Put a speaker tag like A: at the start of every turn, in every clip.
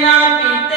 A: cannot be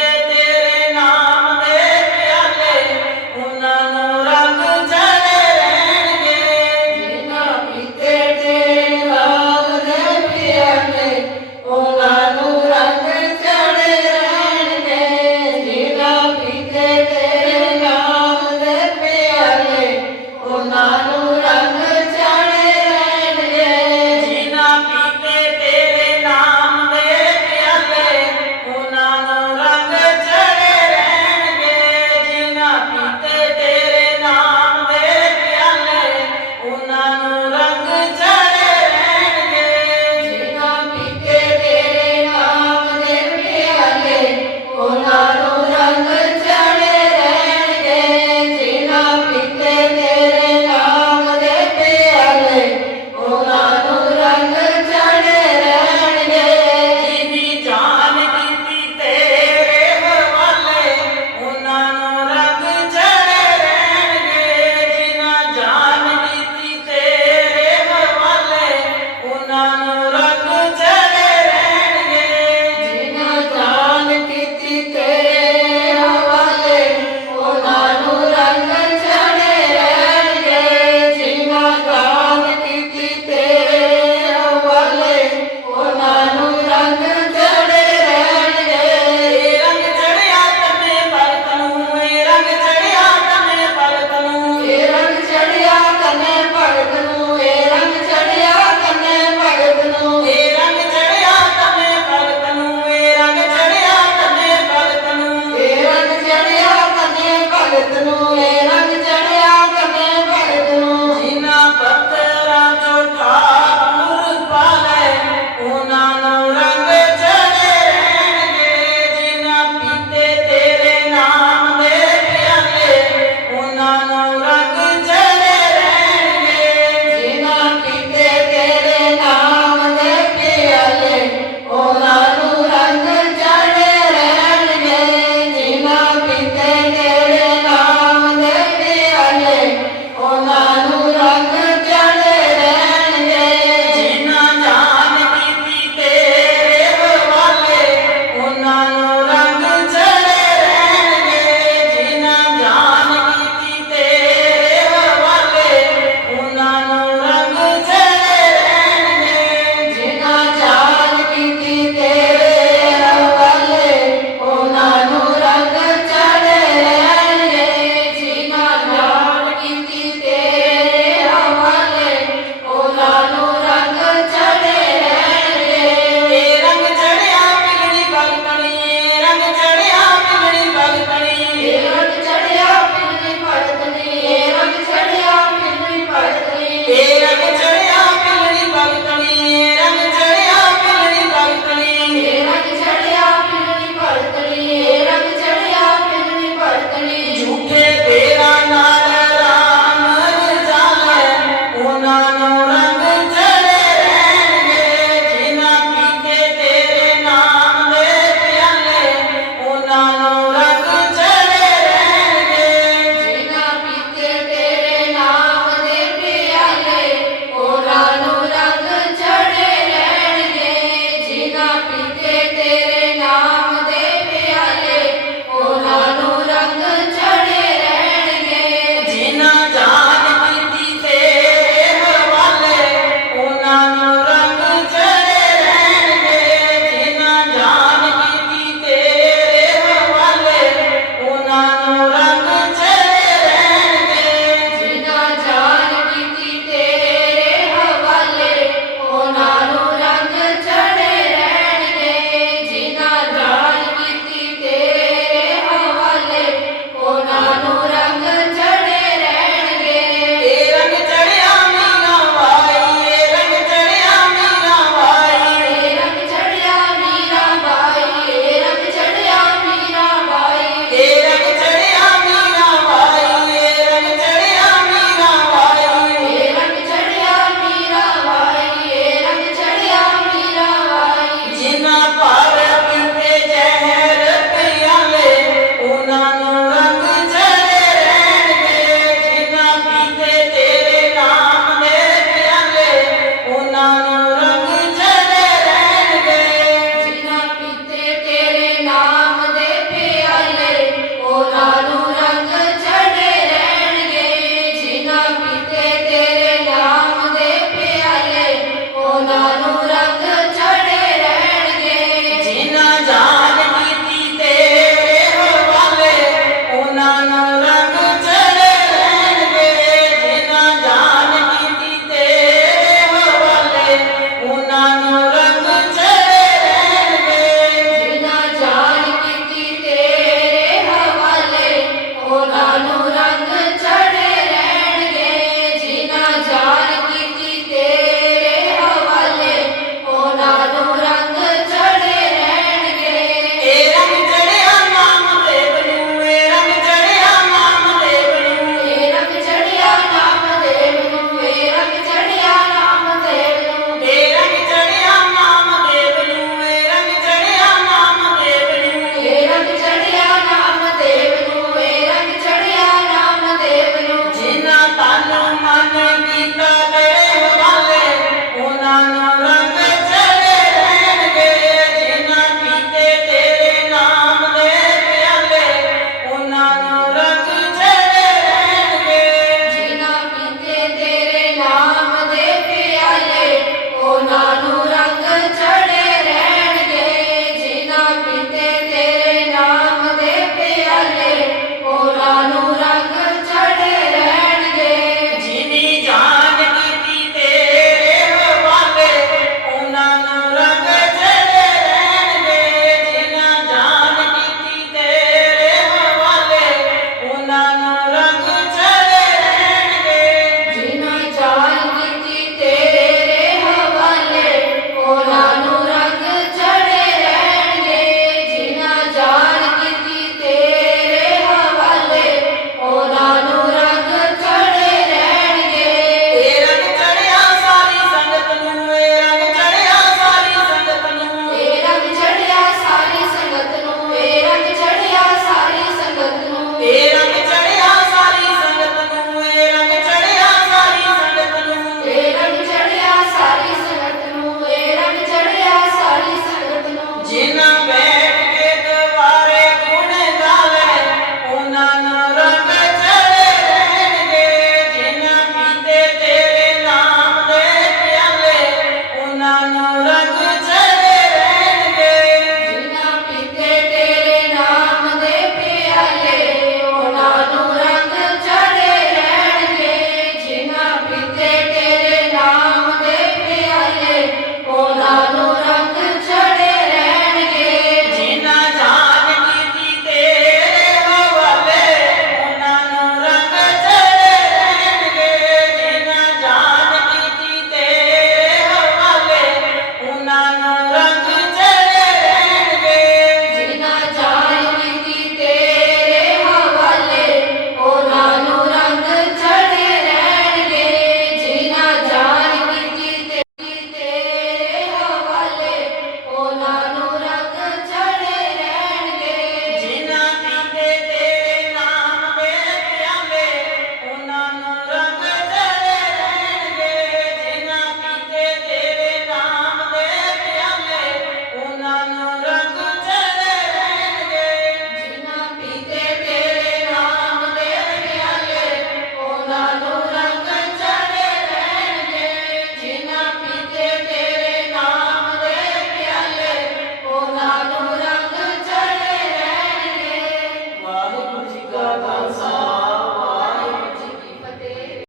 B: la